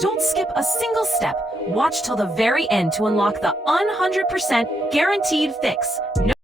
Don't skip a single step. Watch till the very end to unlock the 100% guaranteed fix. No